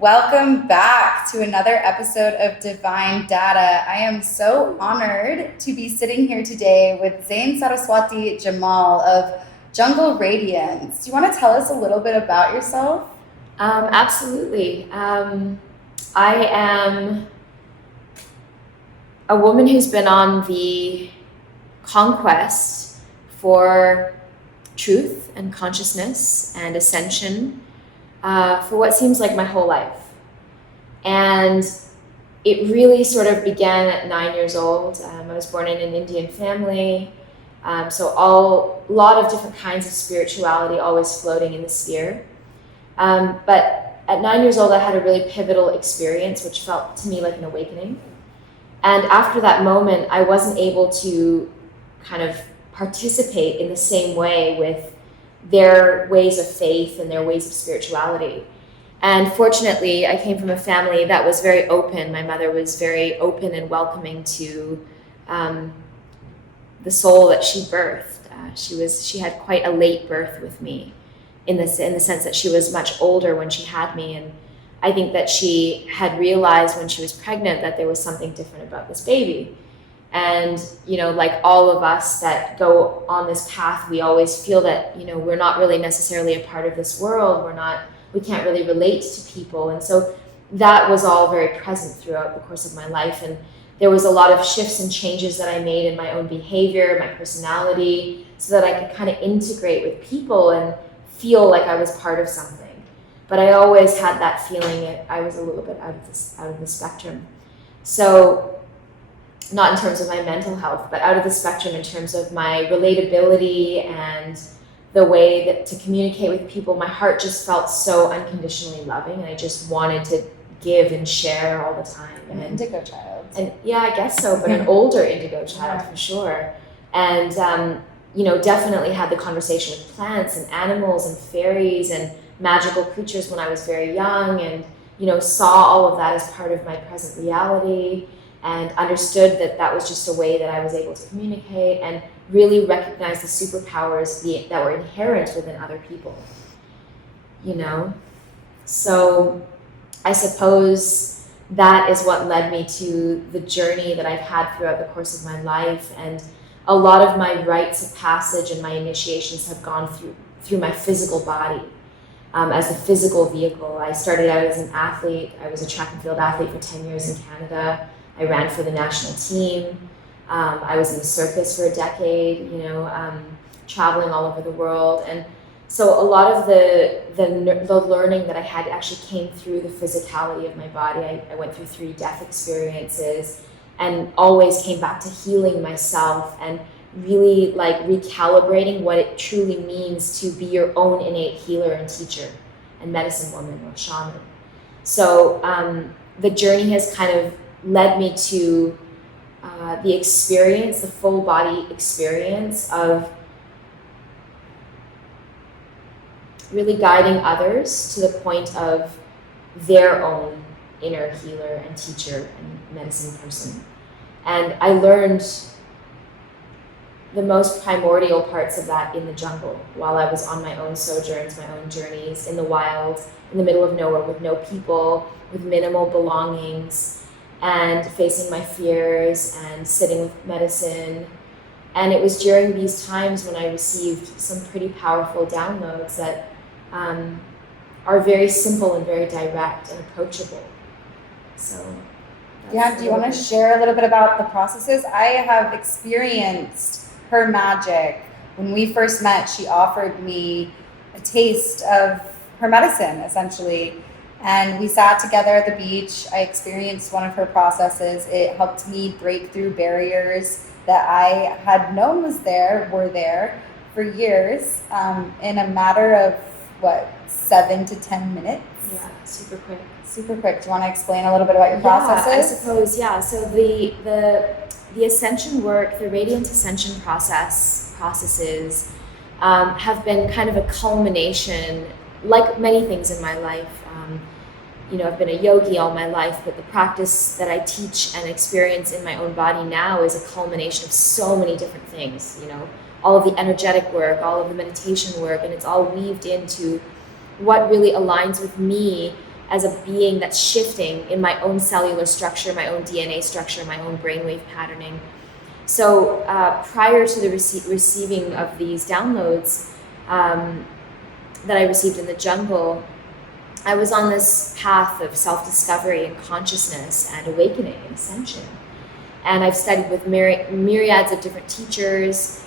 Welcome back to another episode of Divine Data. I am so honored to be sitting here today with Zain Saraswati Jamal of Jungle Radiance. Do you want to tell us a little bit about yourself? Absolutely. I am a woman who's been on the conquest for truth and consciousness and ascension for what seems like my whole life. And it really sort of began at 9 years old. I was born in an Indian family, so a lot of different kinds of spirituality always floating in the sphere. But at 9 years old, I had a really pivotal experience, which felt to me like an awakening. And after that moment, I wasn't able to kind of participate in the same way with their ways of faith and their ways of spirituality. And fortunately, I came from a family that was very open. My mother was very open and welcoming to the soul that she birthed. She had quite a late birth with me, in the sense that she was much older when she had me, and I think that she had realized when she was pregnant that there was something different about this baby. And like all of us that go on this path, we always feel that we're not really necessarily a part of this world. We can't really relate to people, and so that was all very present throughout the course of my life. And there was a lot of shifts and changes that I made in my own behavior, my personality, so that I could kind of integrate with people and feel like I was part of something. But I always had that feeling that I was a little bit out of the spectrum. So not in terms of my mental health, but out of the spectrum in terms of my relatability and the way that to communicate with people. My heart just felt so unconditionally loving, and I just wanted to give and share all the time. An indigo child. And yeah, I guess so, but an older indigo child for sure. And definitely had the conversation with plants and animals and fairies and magical creatures when I was very young, and saw all of that as part of my present reality, and understood that was just a way that I was able to communicate and really recognize the superpowers that were inherent within other people. So I suppose that is what led me to the journey that I've had throughout the course of my life. And a lot of my rites of passage and my initiations have gone through my physical body, as the physical vehicle. I started out as an athlete. I was a track and field athlete for 10 years in Canada. I ran for the national team. I was in the circus for a decade, traveling all over the world. And so a lot of the learning that I had actually came through the physicality of my body. I went through 3 death experiences and always came back to healing myself and really like recalibrating what it truly means to be your own innate healer and teacher and medicine woman or shaman. So the journey has kind of led me to the experience, the full body experience of really guiding others to the point of their own inner healer and teacher and medicine person. And I learned the most primordial parts of that in the jungle while I was on my own sojourns, my own journeys in the wild, in the middle of nowhere with no people, with minimal belongings, and facing my fears and sitting with medicine. And it was during these times when I received some pretty powerful downloads that are very simple and very direct and approachable. So yeah, do you want to share a little bit about the processes? I have experienced her magic. When we first met, she offered me a taste of her medicine, essentially. And we sat together at the beach. I experienced one of her processes. It helped me break through barriers that I had known were there for years, in a matter of 7 to 10 minutes. Yeah, super quick. Super quick. Do you want to explain a little bit about your processes? I suppose, yeah. So the ascension work, the radiant ascension processes have been kind of a culmination, like many things in my life. I've been a yogi all my life, but the practice that I teach and experience in my own body now is a culmination of so many different things, all of the energetic work, all of the meditation work, and it's all weaved into what really aligns with me as a being that's shifting in my own cellular structure, my own DNA structure, my own brainwave patterning. So prior to the receiving of these downloads that I received in the jungle, I was on this path of self-discovery and consciousness and awakening and ascension. And I've studied with myriads of different teachers,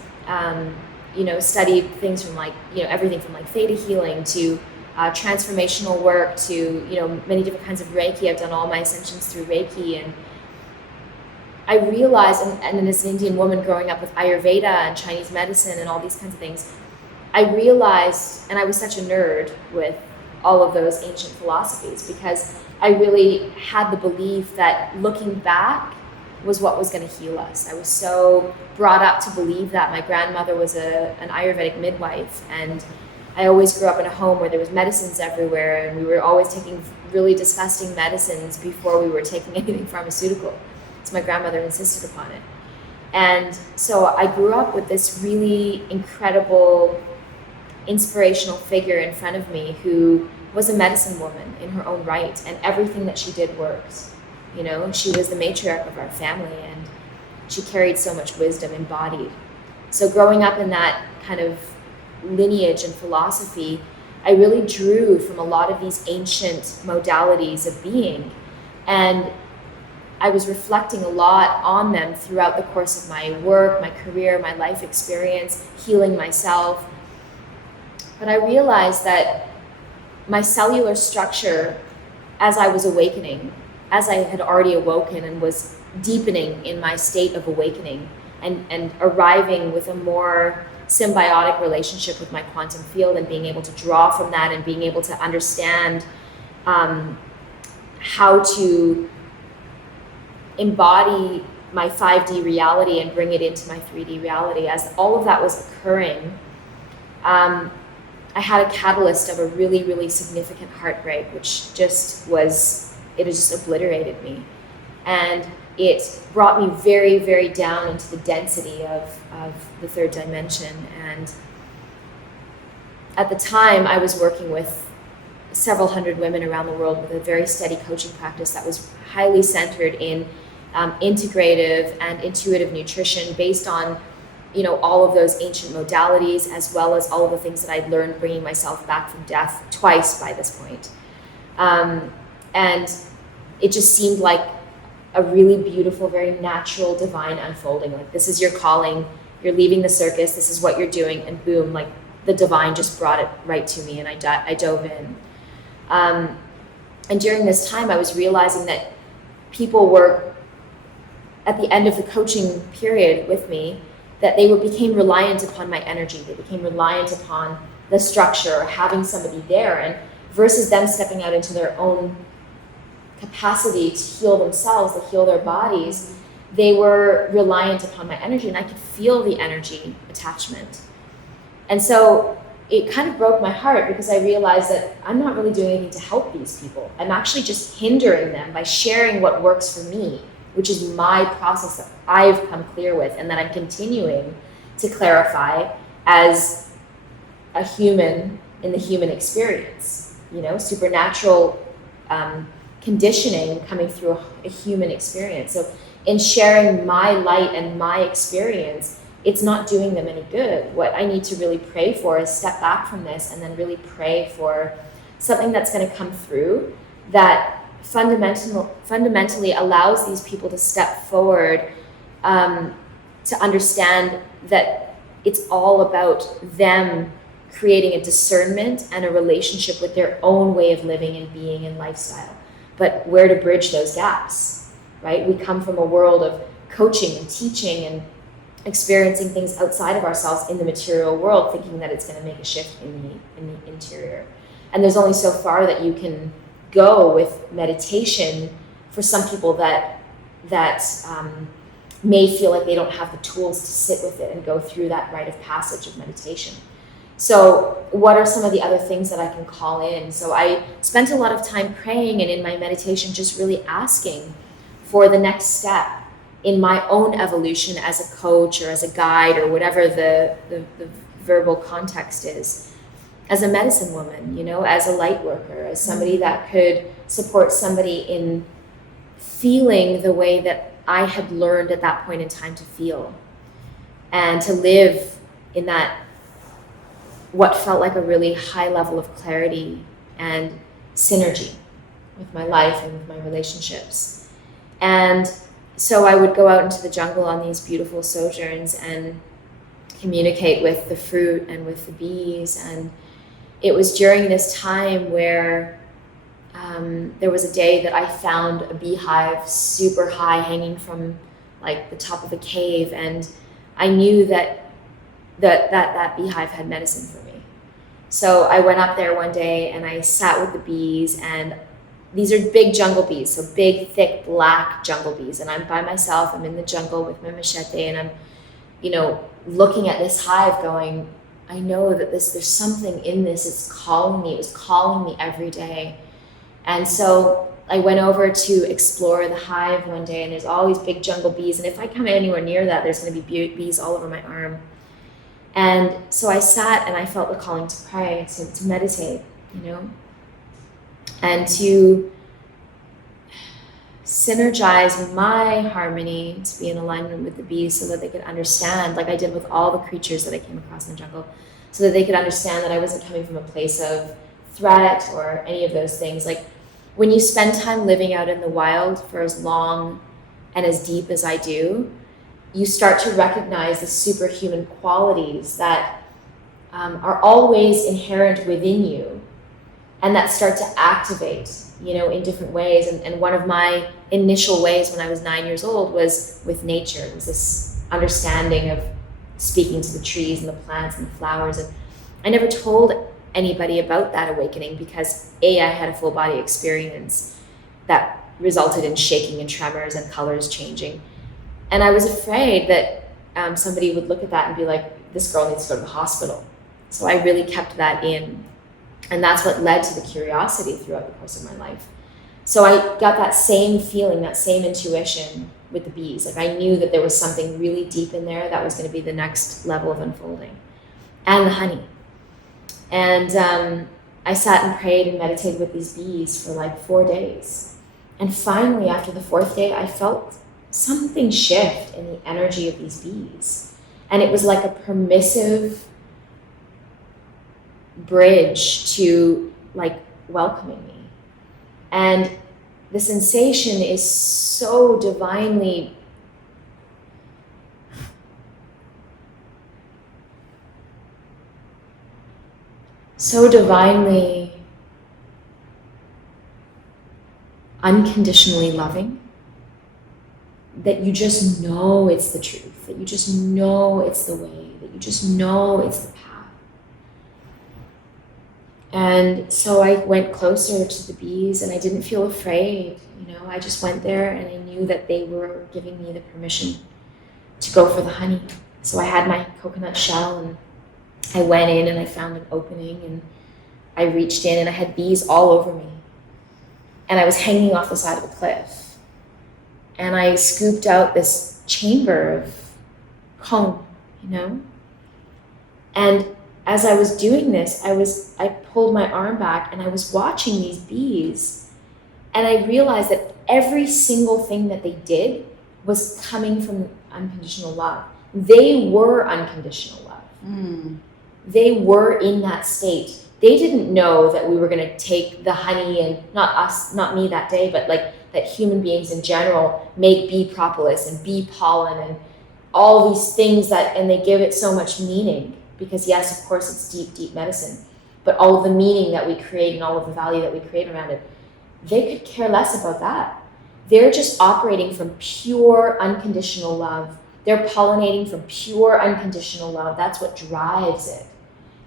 studied things from everything from theta healing to transformational work to, many different kinds of Reiki. I've done all my ascensions through Reiki. And I realized, and as an Indian woman growing up with Ayurveda and Chinese medicine and all these kinds of things, I realized, and I was such a nerd with all of those ancient philosophies, because I really had the belief that looking back was what was going to heal us. I was so brought up to believe that. My grandmother was an Ayurvedic midwife, and I always grew up in a home where there was medicines everywhere, and we were always taking really disgusting medicines before we were taking anything pharmaceutical. So my grandmother insisted upon it. And so I grew up with this really incredible, inspirational figure in front of me who was a medicine woman in her own right, and everything that she did worked. She was the matriarch of our family, and she carried so much wisdom embodied. So growing up in that kind of lineage and philosophy, I really drew from a lot of these ancient modalities of being, and I was reflecting a lot on them throughout the course of my work, my career, my life experience, healing myself. But I realized that my cellular structure, as I was awakening, as I had already awoken and was deepening in my state of awakening and arriving with a more symbiotic relationship with my quantum field and being able to draw from that and being able to understand how to embody my 5D reality and bring it into my 3D reality. As all of that was occurring, I had a catalyst of a really, really significant heartbreak, which just obliterated me. And it brought me very, very down into the density of the third dimension. And at the time, I was working with several hundred women around the world with a very steady coaching practice that was highly centered in integrative and intuitive nutrition based on all of those ancient modalities, as well as all of the things that I'd learned bringing myself back from death twice by this point. And it just seemed like a really beautiful, very natural, divine unfolding. Like, this is your calling, you're leaving the circus, this is what you're doing, and boom, like the divine just brought it right to me, and I dove in. And during this time, I was realizing that people were, at the end of the coaching period with me, that they became reliant upon my energy. They became reliant upon the structure, having somebody there, and versus them stepping out into their own capacity to heal themselves, to heal their bodies, they were reliant upon my energy, and I could feel the energy attachment. And so it kind of broke my heart, because I realized that I'm not really doing anything to help these people. I'm actually just hindering them by sharing what works for me, which is my process that I've come clear with, and that I'm continuing to clarify as a human in the human experience, supernatural conditioning coming through a human experience. So in sharing my light and my experience, it's not doing them any good. What I need to really pray for is step back from this and then really pray for something that's going to come through that fundamentally allows these people to step forward, to understand that it's all about them creating a discernment and a relationship with their own way of living and being and lifestyle, but where to bridge those gaps, right? We come from a world of coaching and teaching and experiencing things outside of ourselves in the material world, thinking that it's going to make a shift in the interior. And there's only so far that you can go with meditation for some people that may feel like they don't have the tools to sit with it and go through that rite of passage of meditation. So what are some of the other things that I can call in? So I spent a lot of time praying, and in my meditation just really asking for the next step in my own evolution as a coach or as a guide or whatever the verbal context is, as a medicine woman, as a light worker, as somebody that could support somebody in feeling the way that I had learned at that point in time to feel, and to live in that, what felt like a really high level of clarity and synergy with my life and with my relationships. And so I would go out into the jungle on these beautiful sojourns and communicate with the fruit and with the bees. And it was during this time where there was a day that I found a beehive super high hanging from like the top of a cave, and I knew that beehive had medicine for me. So I went up there one day and I sat with the bees, and these are big jungle bees, so big, thick, black jungle bees. And I'm by myself, I'm in the jungle with my machete, and I'm, looking at this hive going, I know that there's something in this, it's calling me, it was calling me every day. And so I went over to explore the hive one day, and there's all these big jungle bees, and if I come anywhere near that, there's going to be bees all over my arm. And so I sat and I felt the calling to pray, to meditate, and to synergize my harmony, to be in alignment with the bees so that they could understand, like I did with all the creatures that I came across in the jungle, so that they could understand that I wasn't coming from a place of threat or any of those things. Like when you spend time living out in the wild for as long and as deep as I do, you start to recognize the superhuman qualities that are always inherent within you, and that start to activate, in different ways. And one of my initial ways when I was 9 years old was with nature. It was this understanding of speaking to the trees and the plants and the flowers. And I never told anybody about that awakening because I had a full body experience that resulted in shaking and tremors and colors changing. And I was afraid that somebody would look at that and be like, this girl needs to go to the hospital. So I really kept that in. And that's what led to the curiosity throughout the course of my life. So I got that same feeling, that same intuition with the bees. Like I knew that there was something really deep in there that was going to be the next level of unfolding. And the honey. And I sat and prayed and meditated with these bees for like 4 days. And finally, after the 4th day, I felt something shift in the energy of these bees. And it was like a permissive bridge to like welcoming me. And the sensation is so divinely unconditionally loving, that you just know it's the truth, that you just know it's the way, that you just know it's the path. And so I went closer to the bees, and I didn't feel afraid. I just went there, and I knew that they were giving me the permission to go for the honey. So I had my coconut shell, and I went in and I found an opening, and I reached in, and I had bees all over me. And I was hanging off the side of a cliff. And I scooped out this chamber of calm, And as I was doing this, I pulled my arm back and I was watching these bees, and I realized that every single thing that they did was coming from unconditional love. They were unconditional love. They were in that state. They didn't know that we were going to take the honey, and not me that day, but like that human beings in general make bee propolis and bee pollen and all these things and they give it so much meaning. Because yes, of course, it's deep, deep medicine, but all of the meaning that we create and all of the value that we create around it, they could care less about that. They're just operating from pure unconditional love. They're pollinating from pure unconditional love. That's what drives it.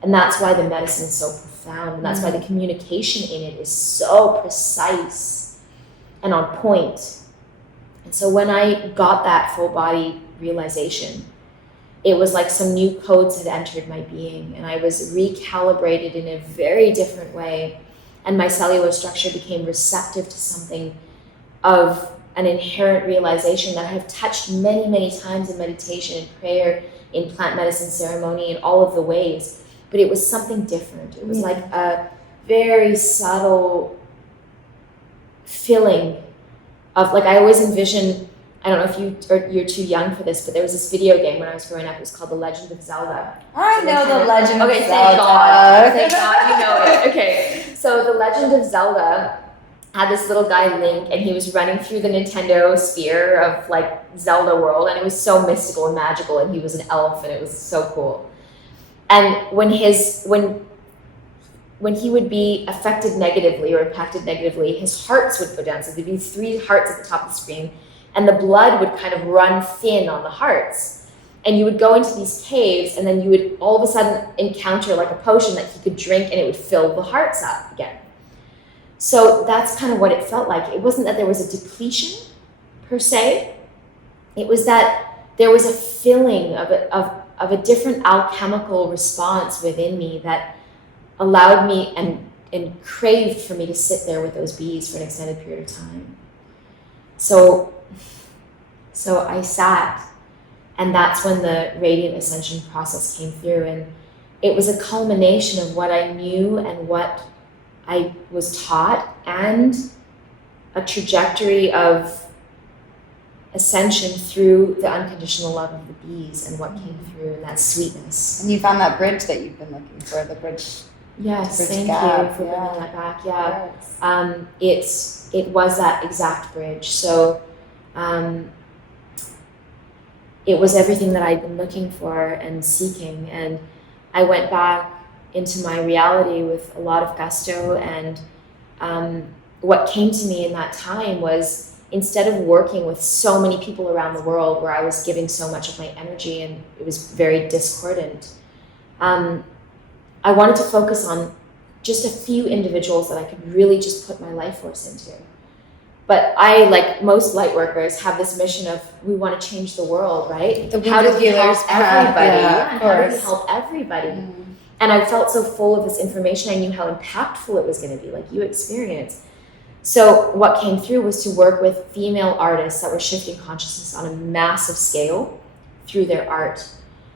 And that's why the medicine is so profound. And that's why the communication in it is so precise and on point. And so when I got that full body realization, it was like some new codes had entered my being, and I was recalibrated in a very different way. And my cellular structure became receptive to something of an inherent realization that I have touched many, many times in meditation and prayer, in plant medicine ceremony, in all of the ways. But it was something different. It was like a very subtle feeling of, like, I always envision, I don't know if you're too young for this, but there was this video game when I was growing up. It was called The Legend of Zelda. I know The Legend of Zelda. Okay, thank God. Thank God you know it. Okay, so The Legend of Zelda had this little guy, Link, and he was running through the Nintendo sphere of, like, Zelda world, and it was so mystical and magical, and he was an elf, and it was so cool. And when he would be affected negatively or impacted negatively, his hearts would go down. So there'd be 3 hearts at the top of the screen, and the blood would kind of run thin on the hearts. And you would go into these caves, and then you would all of a sudden encounter, like, a potion that he could drink, and it would fill the hearts up again. So that's kind of what it felt like. It wasn't that there was a depletion per se. It was that there was a filling of a different alchemical response within me that allowed me and craved for me to sit there with those bees for an extended period of time. So I sat, and that's when the Radiant Ascension process came through, and it was a culmination of what I knew and what I was taught, and a trajectory of ascension through the unconditional love of the bees and what came through, and that sweetness. And you found that bridge that you've been looking for, the bridge. Yes, bridge thank gap. you for bringing that back. Yeah, Yes. it was that exact bridge. So it was everything that I'd been looking for and seeking, and I went back into my reality with a lot of gusto, and what came to me in that time was, instead of working with so many people around the world where I was giving so much of my energy and it was very discordant, I wanted to focus on just a few individuals that I could really just put my life force into. But I, like most light workers, have this mission of, we want to change the world, right? How do we help everybody? How do we help everybody? And I felt so full of this information. I knew how impactful it was going to be, like you experienced. So what came through was to work with female artists that were shifting consciousness on a massive scale through their art.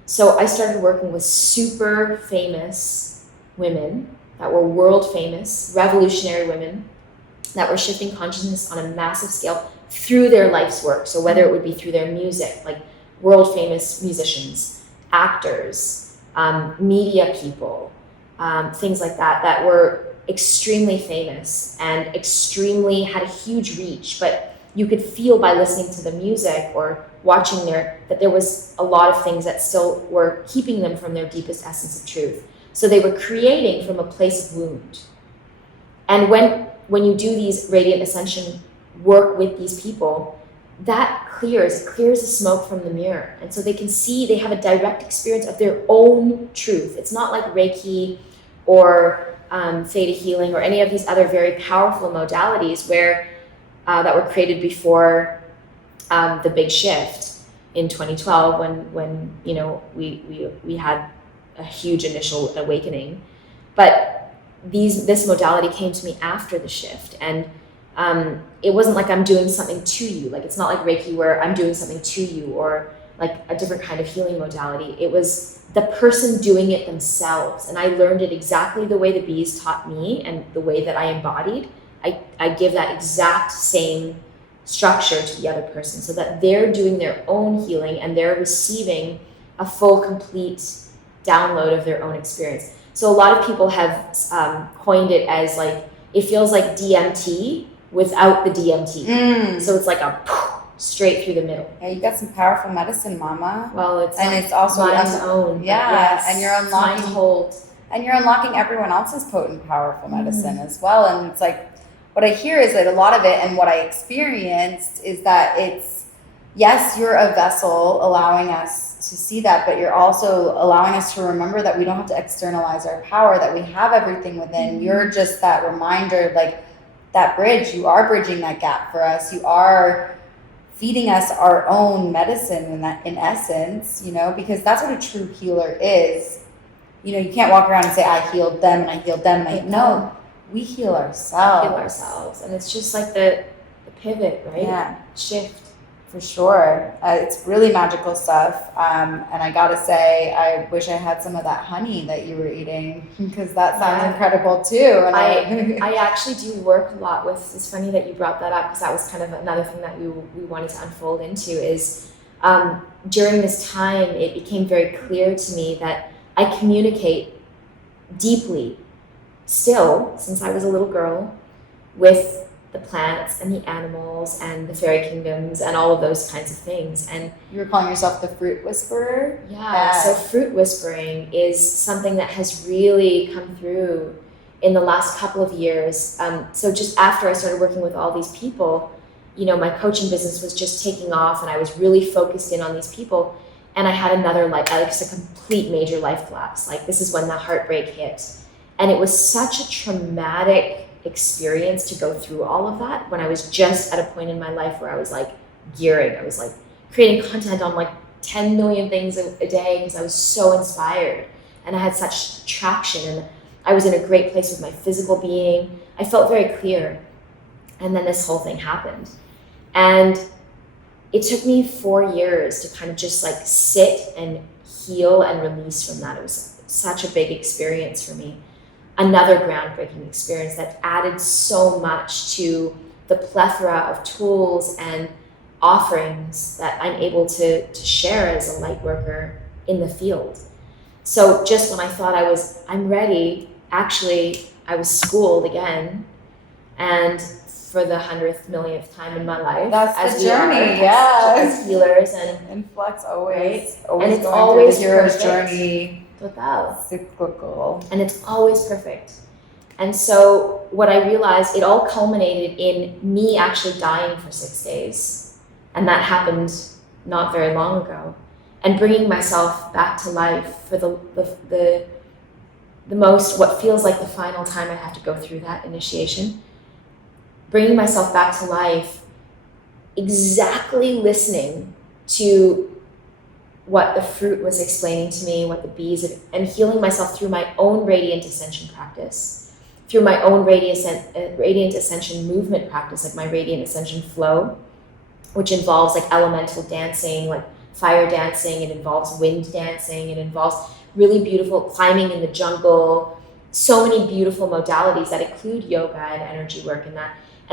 So I started working with super famous women that were world famous, revolutionary women that were shifting consciousness on a massive scale through their life's work. So whether it would be through their music, like world famous musicians, actors, media people, things like that, that were extremely famous and extremely had a huge reach, but you could feel by listening to the music or watching that there was a lot of things that still were keeping them from their deepest essence of truth. So they were creating from a place of wound. And when you do these Radiant Ascension work with these people, that clears the smoke from the mirror. And so they can see, they have a direct experience of their own truth. It's not like Reiki or Theta healing or any of these other very powerful modalities where that were created before the big shift in 2012 when we had a huge initial awakening. But this modality came to me after the shift, and it wasn't like I'm doing something to you. Like, it's not like Reiki where I'm doing something to you, or like a different kind of healing modality. It was the person doing it themselves. And I learned it exactly the way the bees taught me and the way that I embodied. I give that exact same structure to the other person so that they're doing their own healing and they're receiving a full, complete download of their own experience. So a lot of people have coined it as like, it feels like DMT without the DMT. So it's like a straight through the middle. Yeah, you got some powerful medicine, Mama. Well, it's also mind's own. Yeah, yes, and you're unlocking hold. And you're unlocking everyone else's potent, powerful medicine as well. And it's like, what I hear is that a lot of it, and what I experienced is that it's, yes, you're a vessel allowing us to see that, but you're also allowing us to remember that we don't have to externalize our power, that we have everything within. You're just that reminder, like that bridge. You are bridging that gap for us. You are feeding us our own medicine in essence, because that's what a true healer is. You can't walk around and say, I healed them and I healed them. No, we heal ourselves. And it's just like the pivot, right? Yeah. Shift. For sure. It's really magical stuff. And I gotta say, I wish I had some of that honey that you were eating because that sounds incredible too. And I actually do work a lot with, it's funny that you brought that up because that was kind of another thing that we wanted to unfold into is during this time, it became very clear to me that I communicate deeply still, since I was a little girl, with the plants and the animals and the fairy kingdoms and all of those kinds of things. And you were calling yourself the fruit whisperer? Yeah, so fruit whispering is something that has really come through in the last couple of years. So just after I started working with all these people, you know, my coaching business was just taking off and I was really focused in on these people. And I had another just a complete major life collapse. Like this is when the heartbreak hit. And it was such a traumatic experience to go through all of that when I was just at a point in my life where I was like gearing. I was like creating content on like 10 million things a day because I was so inspired and I had such traction and I was in a great place with my physical being. I felt very clear. And then this whole thing happened. And it took me 4 years to kind of just like sit and heal and release from that. It was such a big experience for me. Another groundbreaking experience that added so much to the plethora of tools and offerings that I'm able to share as a light worker in the field. So just when I thought I'm ready, actually I was schooled again, and for the 100th millionth time in my life. That's the journey, yeah. As healers and flux always, right? always and it's going always through the hero's perfect. journey. Total. Cyclical. And it's always perfect. And so what I realized, it all culminated in me actually dying for 6 days. And that happened not very long ago. And bringing myself back to life for the most, what feels like the final time I have to go through that initiation. Bringing myself back to life, exactly listening to what the fruit was explaining to me, what the bees, and healing myself through my own radiant ascension practice, through my own radiant ascension movement practice, like my radiant ascension flow, which involves like elemental dancing, like fire dancing, it involves wind dancing, it involves really beautiful climbing in the jungle, so many beautiful modalities that include yoga and energy work and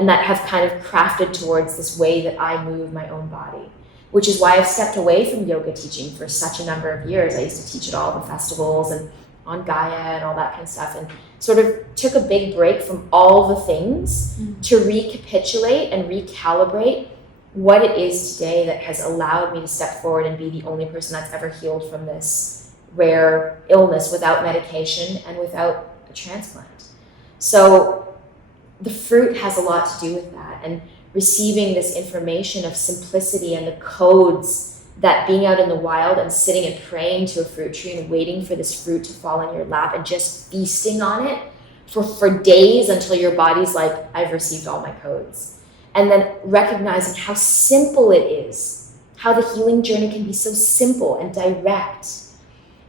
that have kind of crafted towards this way that I move my own body. Which is why I've stepped away from yoga teaching for such a number of years. I used to teach at all the festivals and on Gaia and all that kind of stuff, and sort of took a big break from all the things to recapitulate and recalibrate what it is today that has allowed me to step forward and be the only person that's ever healed from this rare illness without medication and without a transplant. So the fruit has a lot to do with that. And receiving this information of simplicity and the codes that being out in the wild and sitting and praying to a fruit tree and waiting for this fruit to fall in your lap and just feasting on it for days until your body's like, I've received all my codes. And then recognizing how simple it is, how the healing journey can be so simple and direct.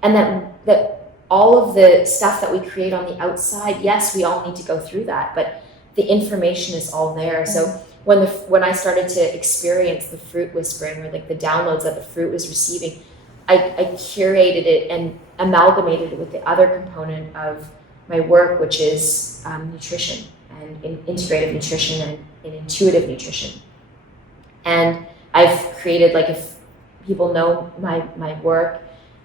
And that all of the stuff that we create on the outside, yes, we all need to go through that, but the information is all there. So when I started to experience the fruit whispering or like the downloads that the fruit was receiving, I curated it and amalgamated it with the other component of my work, which is nutrition and integrative nutrition and intuitive nutrition. And I've created, like if people know my work,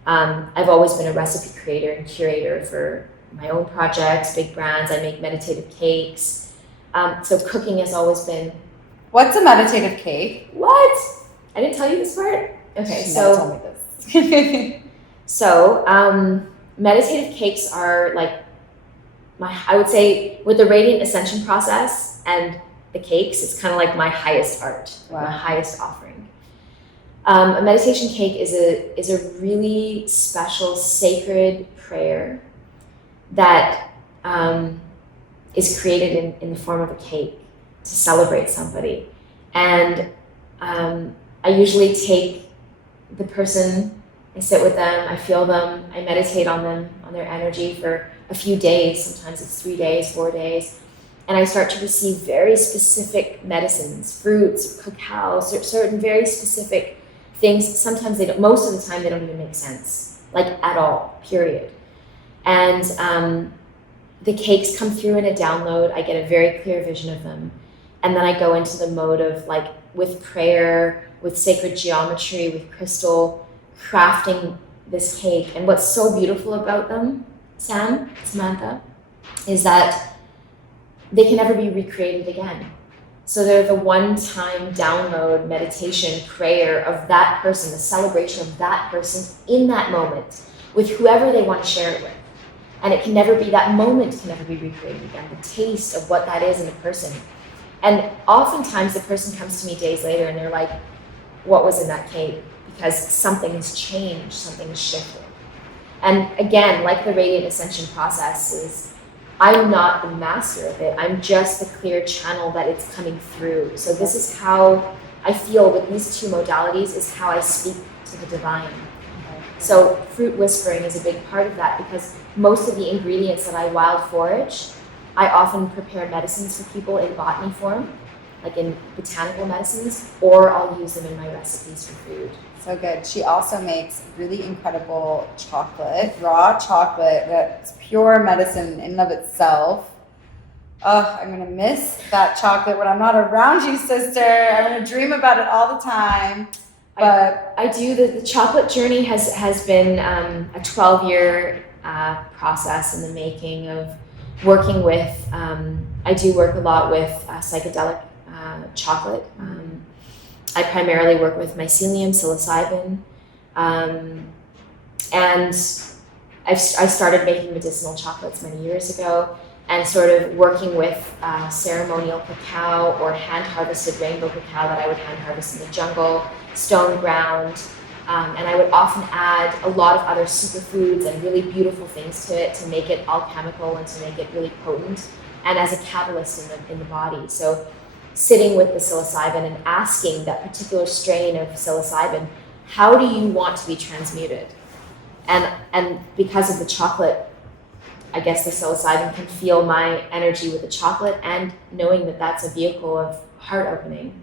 I've always been a recipe creator and curator for my own projects, big brands. I make meditative cakes. So cooking has always been. What's a meditative cake? What? I didn't tell you this part? Okay, She never told me this. So meditative cakes are like I would say with the radiant ascension process and the cakes, it's kind of like my highest art, Wow. my highest offering. A meditation cake is a really special sacred prayer that is created in the form of a cake to celebrate somebody. And I usually take the person, I sit with them, I feel them, I meditate on them, on their energy for a few days. Sometimes it's 3 days, 4 days. and I start to receive very specific medicines, fruits, cacao, certain very specific things. Sometimes they don't, most of the time they don't even make sense, like at all, period. And the cakes come through in a download. I get a very clear vision of them. And then I go into the mode of like with prayer, with sacred geometry, with crystal, crafting this cake. And what's so beautiful about them, Samantha, is that they can never be recreated again. So they're the one-time download, meditation, prayer of that person, the celebration of that person in that moment with whoever they want to share it with. And it can never be, that moment can never be recreated again, the taste of what that is in a person. And oftentimes the person comes to me days later and they're like, what was in that cake? Because something has changed, something has shifted. And again, like the Radiant Ascension process is, I'm not the master of it. I'm just the clear channel that it's coming through. So this is how I feel with these two modalities, is how I speak to the divine. So fruit whispering is a big part of that, because most of the ingredients that I wild forage, I often prepare medicines for people in botany form, like in botanical medicines, or I'll use them in my recipes for food. So good. She also makes really incredible chocolate, raw chocolate that's pure medicine in and of itself. Oh, I'm going to miss that chocolate when I'm not around you, sister. I'm going to dream about it all the time. But I do. The chocolate journey has been a 12-year process in the making of working with, I do work a lot with psychedelic chocolate. I primarily work with mycelium, psilocybin, and I started making medicinal chocolates many years ago, and sort of working with ceremonial cacao or hand-harvested rainbow cacao that I would hand-harvest in the jungle, stone ground, and I would often add a lot of other superfoods and really beautiful things to it to make it alchemical and to make it really potent, and as a catalyst in the body. So sitting with the psilocybin and asking that particular strain of psilocybin, how do you want to be transmuted? And because of the chocolate, I guess the psilocybin can feel my energy with the chocolate, and knowing that that's a vehicle of heart opening,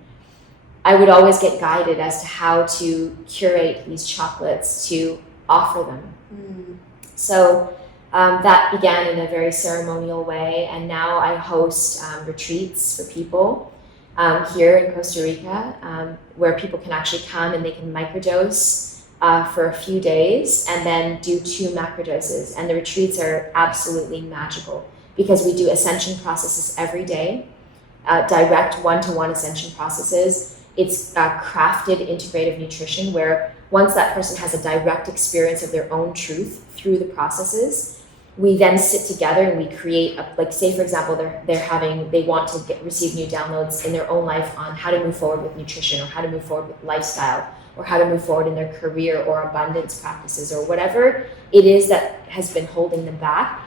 I would always get guided as to how to curate these chocolates to offer them. So that began in a very ceremonial way, and now I host retreats for people here in Costa Rica, where people can actually come and they can microdose for a few days and then do 2 macrodoses. And the retreats are absolutely magical because we do ascension processes every day, direct one-to-one ascension processes. It's crafted integrative nutrition where once that person has a direct experience of their own truth through the processes, we then sit together and we create, like say for example, they want to receive new downloads in their own life on how to move forward with nutrition, or how to move forward with lifestyle, or how to move forward in their career or abundance practices, or whatever it is that has been holding them back.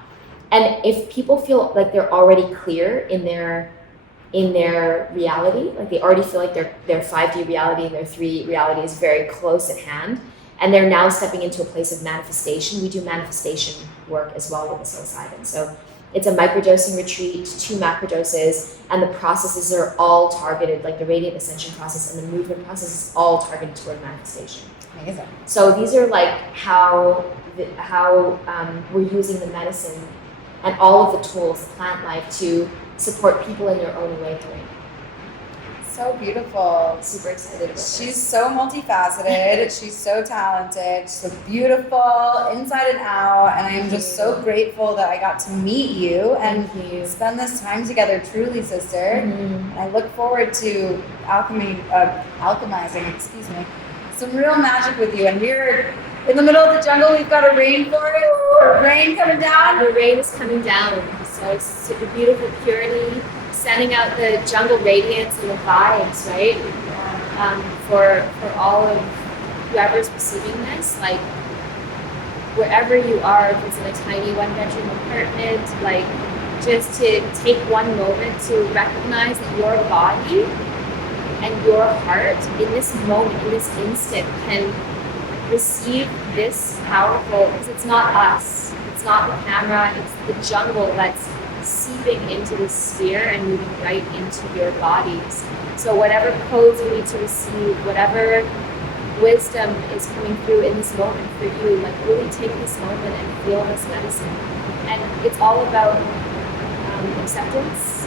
And if people feel like they're already clear in their reality, like they already feel like their 5D reality and their 3D reality is very close at hand, and they're now stepping into a place of manifestation, we do manifestation work as well with the psilocybin. So it's a microdosing retreat, 2 macrodoses, and the processes are all targeted, like the Radiant Ascension process and the movement process is all targeted toward manifestation. amazing. So these are like how we're using the medicine and all of the tools, plant life, to support people in their own awakening. So beautiful. Super excited about this. She's so multifaceted. She's so talented. She's so beautiful inside and out. And I am just so grateful that I got to meet you and spend this time together, truly, sister. And I look forward to alchemizing, some real magic with you. And we're in the middle of the jungle. We've got a rainforest, rain coming down. The rain is coming down. So it's super beautiful purity, sending out the jungle radiance and the vibes, right? For all of whoever's receiving this, like wherever you are, if it's in a tiny 1-bedroom apartment, like just to take one moment to recognize that your body and your heart in this moment, in this instant, can receive this powerful, because it's not us, it's not the camera, it's the jungle that's seeping into the sphere and moving right into your bodies. So whatever codes you need to receive, whatever wisdom is coming through in this moment for you, like really take this moment and feel this medicine. And it's all about acceptance,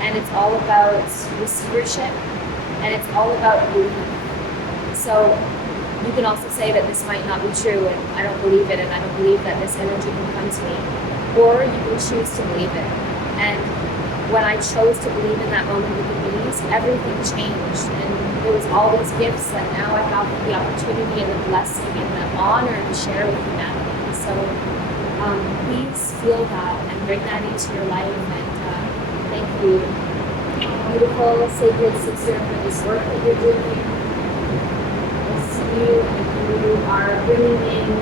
and it's all about receivership, and it's all about belief. So you can also say that this might not be true, and I don't believe it, and I don't believe that this energy can come to me. Or you can choose to believe it. And when I chose to believe in that moment with the bees, everything changed. And there was all these gifts that now I have the opportunity and the blessing and the honor to share with humanity. So please feel that and bring that into your life. And thank you, beautiful, sacred sister, for this work that you're doing. I see you, and you are bringing in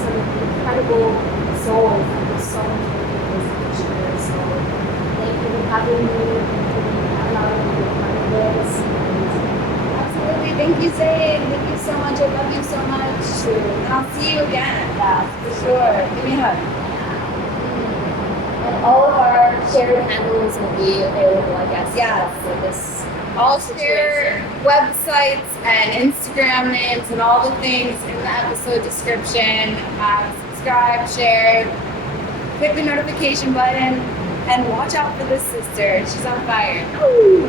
some incredible souls and so much more share. So thank you for having me, for allowing me to be part of this. Absolutely. Thank you, Zain. Thank you so much. I love you so much. And I'll see you again. Yeah, for sure. Give me a hug. And all of our shared handles will be available, I guess. Yes. For this. I'll share websites and Instagram names and all the things in the episode description. Subscribe, share, hit the notification button, and watch out for this sister. She's on fire. Ooh.